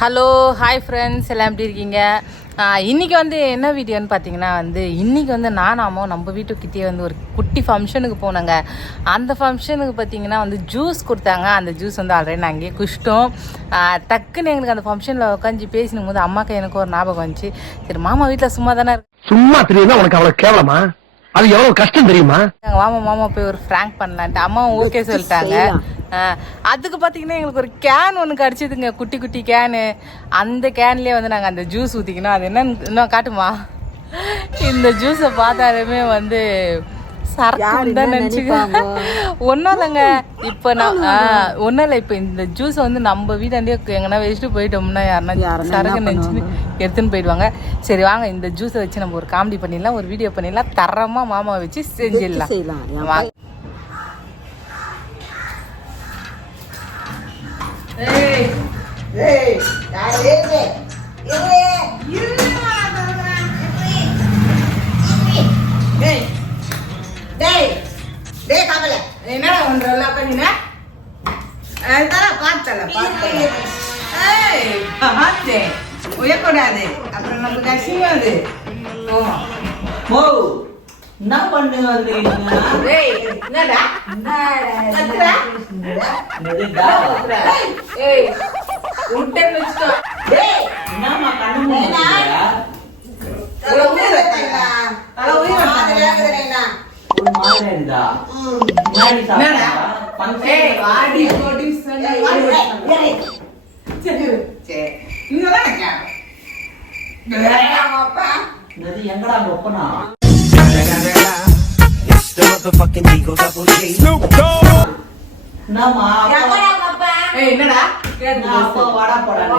Hello hi friends எல்லாம் எப்படி இருக்கீங்க? இன்றைக்கி இன்னைக்கு வந்து என்ன வீடியோன்னு பார்த்தீங்கன்னா வந்து இன்னைக்கு வந்து நானாமோ நம்ம வீட்டுக்கிட்டே வந்து ஒரு குட்டி ஃபங்க்ஷனுக்கு போனோங்க. அந்த ஃபங்க்ஷனுக்கு பார்த்தீங்கன்னா வந்து ஜூஸ் கொடுத்தாங்க. அந்த ஜூஸ் வந்து ஆல்ரெடி நான் அங்கேயே குஷ்டோம் டக்குன்னு எங்களுக்கு அந்த ஃபங்க்ஷனில் உட்காந்து பேசினும் போது அம்மாக்கு எனக்கு ஒரு ஞாபகம் வந்துச்சு. சரி மாமா வீட்டில் சும்மா தானே சும்மா தெரியுது உனக்கு அவ்வளோ கேவலமா? அது எவ்வளவு கஷ்டம் தெரியுமா? மாமா மாமா போய் ஒரு ஃப்ராங்க் பண்ணலான்ட்டு. அம்மாவும் ஓகே சொல்லிட்டாங்க. ஆஹ் அதுக்கு பார்த்தீங்கன்னா எங்களுக்கு ஒரு கேன் ஒன்று கிடச்சிதுங்க. குட்டி குட்டி கேனு அந்த கேன்லேயே வந்து நாங்கள் அந்த ஜூஸ் ஊற்றிக்கணும் அது என்னன்னு இன்னும் காட்டுமா? இந்த ஜூஸை பார்த்தாலுமே வந்து சரக்கு தான் நினச்சிக்க? ஒன்றும் இல்லைங்க இப்போ நான் ஒன்றும் இல்லை. இப்போ இந்த ஜூஸை வந்து நம்ம வீட்டாண்டே எங்கன்னா வச்சுட்டு போயிட்டோம்னா யாருன்னா சரக்கு நினச்சின்னு எடுத்துன்னு போயிடுவாங்க. சரி வாங்க. இந்த ஜூஸை வச்சு நம்ம ஒரு காமெடி பண்ணிடலாம் ஒரு வீடியோ பண்ணிடலாம். தரமாக மாமா வச்சு செஞ்சிடலாம். வாங்க. ஏய் ஏய், யாரு இது? இது. என்னடா பண்றல பண்ணினா அதுதானே பார்த்தல. ஏய் பார்த்தேன் உயக்கூடாது அப்புறம் நமக்கு அசிங்கம் அது. ஆமா ஓ என்ன பண்ணு வந்தீங்க ஏய் என்னடா? கத்துறா? ஏய் உட்டன் என்னம்மா கண்ணு? தலை உயிர்? தலை உயிர். ஒரு மாதிரி இருந்தா ம். என்னடா? சாப்பிட்டா ஏய் வாடி போடி சரி சரி இங்க தான் அப்பா. இது எங்கடா ஒப்பனா என்னடா அப்பா வாடா போடான்னு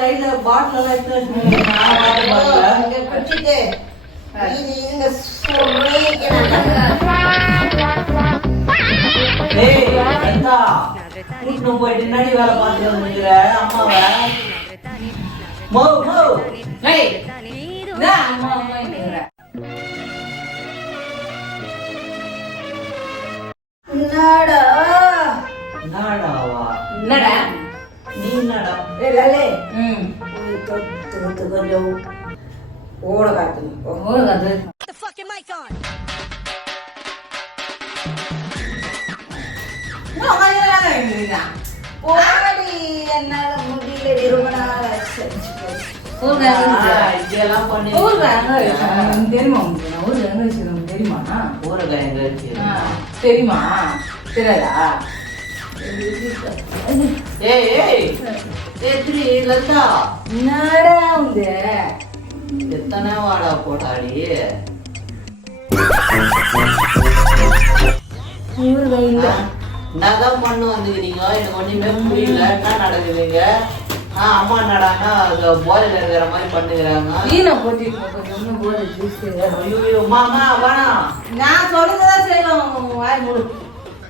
கையில பாட்டில் எல்லாம் எடுத்து கூட்டிட்டு போயிட்டு முன்னாடி வேலை பார்த்துட்டு வந்துக்கிற அம்மாவை? மோ மோ. அம்மா, அம்மா தொத்து கொஞ்சம் ஓட காத்துணும் ஒரு கதை இன்னும் கொஞ்ச நேரம் இருக்குதுடா. ஓடி என்னால முடியல ரொம்ப நாள் தெரியுமா? தெரியாதா? ஏத்ரி லதா. என்னடா எத்தனை வாடா இல்ல என்னதான் பண்ணு வந்துக்கிறீங்க எனக்கு ஒண்ணுமே புரியல. என்ன நடக்குதுங்க? ஆ அம்மா என்னடான்னா அது போதையில இருக்கிற மாதிரி பண்ணுகிறாங்க. வீணை ஜூஸ் ஐயோ மாமா வேணாம் நான் சொல்லுறதா செய்யலாம் வாய் மூடு.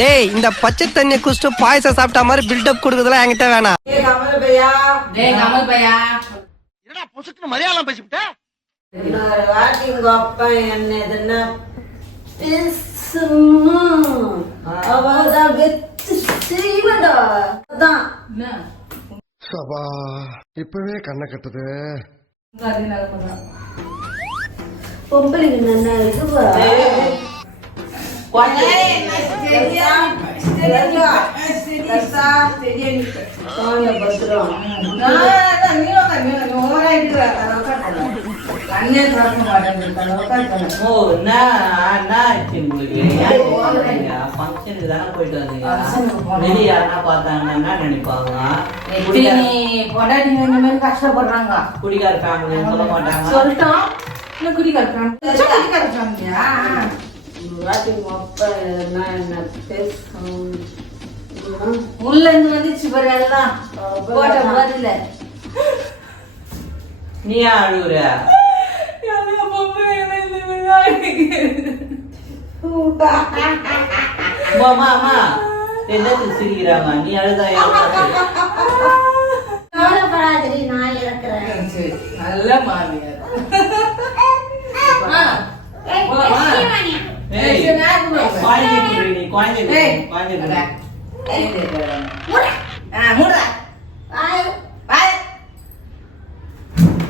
டேய் இந்த பச்சை தண்ணி குடிச்சிட்டு பாயசம் சாப்பிட்ட மாதிரி பில்டப் கொடுக்குறதுலாம் என்கிட்ட வேணாம். ஏ கமல் பையா. டேய் கமல் பையா. என்னடா பொசுக்குன்னு மலையாளம் பேசிவிட்ட? இன்னொரு வாட்டி உங்க அப்பா என்ன எதுன்னா பேசுமா அவதான் வெச்சு செய்வடா. அதான். சபா இப்பவே கண்ணை கட்டுது. பொம்பளைக்கு நல்லா இதுவா கஷ்டப்படுறாங்க குடிகார ஃபேமிலி சொல்ல மாட்டாங்க. சொல்லிட்டோம். இன்னும் குடி கட்டுறாங்க குடி உள்ள இருந்து வந்துச்சு பாரு எல்லாம் போட்ட பதில நீ அம்மா அம்மா என்னத்துக்கு சிரிக்கிறாங்க நீ அழுதா ஏன் அழுகுற? கவலைப்படாதடி நான் இருக்கிறேன் நல்ல மாமியார் ஆ, போலாமா? ஏய், சரி, நான் இது பண்றேன். குழந்தைய குடி, நீ குழந்தைய குடி, ஏய், குழந்தைய குடி. அட. ஏய், ஆ, மூடுடா. வாய்.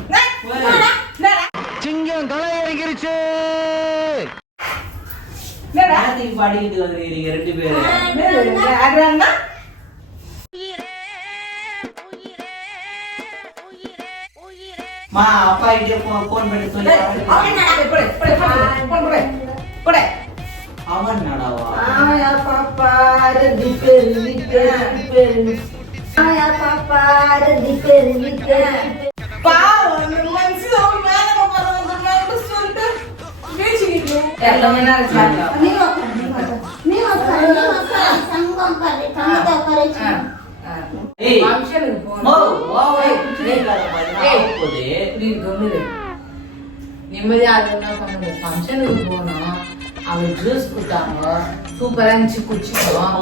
நா, என்னடா? சிங்கம் களை இறங்கிருச்சு நேரத்துக்கு பாடிக்கிட்டு வந்துருக்கீங்க ரெண்டு பேரும்? மா அப்பா கிட்ட போன் பண்ணி சொல்லி அவன் நடாவா ஆயா பாப்பா ரெடி பேரு ரெடி பேரு ஆயா பாப்பா ரெடி பேரு ரெடி பேரு நிம்மதியா அது என்ன பண்ணுது? ஃபங்க்ஷனுக்கு போனோம் அவர் ஜூஸ் கொடுத்தாங்க சூப்பரா இருந்துச்சு குடிச்சிட்டோம்.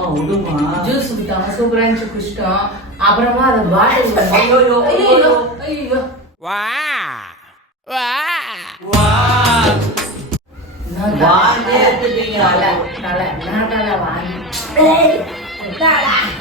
ஜூஸ் கொடுத்தாங்க சூப்பரா இருந்துச்சு குடிச்சிட்டோம். அப்புறமா அந்த பாட்டில் ஐயோ, ஐயோ, ஐயோ எடுத்துட்டீங்க. வாங்கி. ஏய், இந்தாடா.